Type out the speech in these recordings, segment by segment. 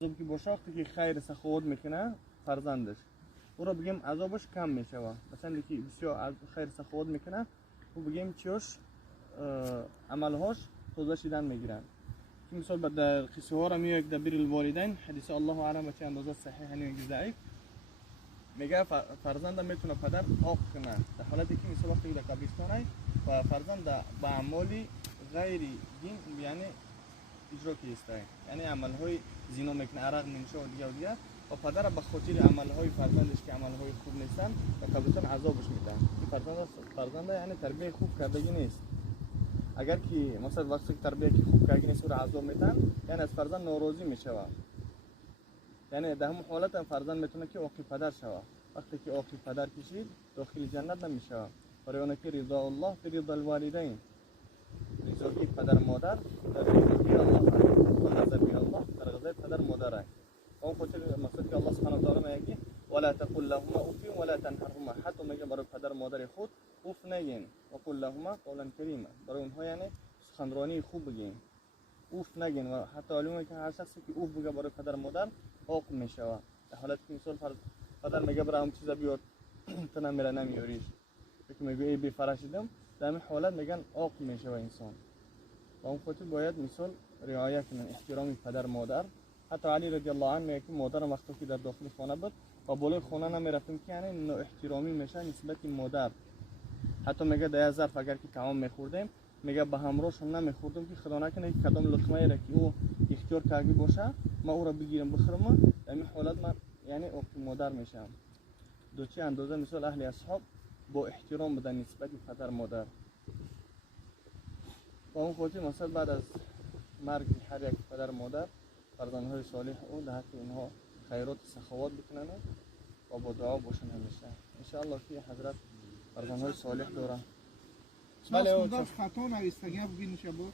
که باشه وقتی که خیر سخاوت میکنه فرزندش او را بگیم عذابش کم میشوه. مثلا که بسیار خیر سخاوت میکنه او بگیم چیش عملهاش توضیح شدن میگیرن. که مثال در قصه ها را میگه در بر الوالدین حدیث الله اعلم چه اندازه صحیح نیست ضعیف میگه فرزند میتونه پدر عاق کنه در حالتی که مثلا وقتی در قبرستان و فرزند به اعمالی غیر دین یعنی اجرا کیسته، یعنی عملهای زنا میکنه، عرق میشه و دیگه و پدر به خاطر عملهای فرزندش که عملهای خوب نیستن و قبرستان عذابش میدن. این فرزند یعنی تربیت خوب کردگی نیست. اگر که مثلا وقتی تربیت خوب کردگی نیست و عذاب میدن یعنی از فرزند ناراضی میشه، یعنی در همون حالت هم فرزند میتونه که عاقل پدر شود. وقتی که عاقل پدر کشید داخل جنت نمیشه. برای اون که رضا الله فی رضا الوالدین، رضای پدر مادر در رضای الله و غضب الله در غضب پدر مادر است. اون خاطر مقصد که الله سبحانه و تعالی میگه ولا تقل لهما اف ولا تنهرهما، حتی میگه برای پدر مادر خود اف نگین و قل لهما قولا کریما، برای اونها یعنی سخنرانی خوب بگین، اوف نگین. و حتی علومه که هر شخصی که اوف بگه برای پدر مادر عاق میشه. در حالت که مثال پدر میگه برای اون چیزا بیار تو نمیره نمیاریش، که میگه ای بی فرشیدم، در این حالت میگن عاق میشه انسان. و اون خاطر باید مثال رعایت کنن احترام پدر مادر. حتی علی رضی الله عنه میگه که مادرم وقتی که در داخل خانه بود و بالای خانه نمیرفتم که یعنی نوع احترامی میشه نسبت مادر. حتی میگه در ظرف اگر که طعام میخوردیم میگه به همراهش هم نمیخوردم که خدا نکنه که کدام لقمه را که او اختیار کرده باشه ما او را بگیرم بخورم. در این حالت من یعنی عاقل مادر میشم. دو چه اندازه مثال اهل اصحاب با احترام بدن نسبت پدر مادر. و اون خاطر مثلا بعد از مرگ هر یک پدر مادر فرزندهای صالح او در حق اونها خیرات سخاوت بکنن و با دعا باشن همیشه. ان الله که حضرت فرزندهای صالح دارن. بله او خطا نوشته گپ ببین شبو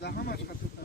ده همش خطا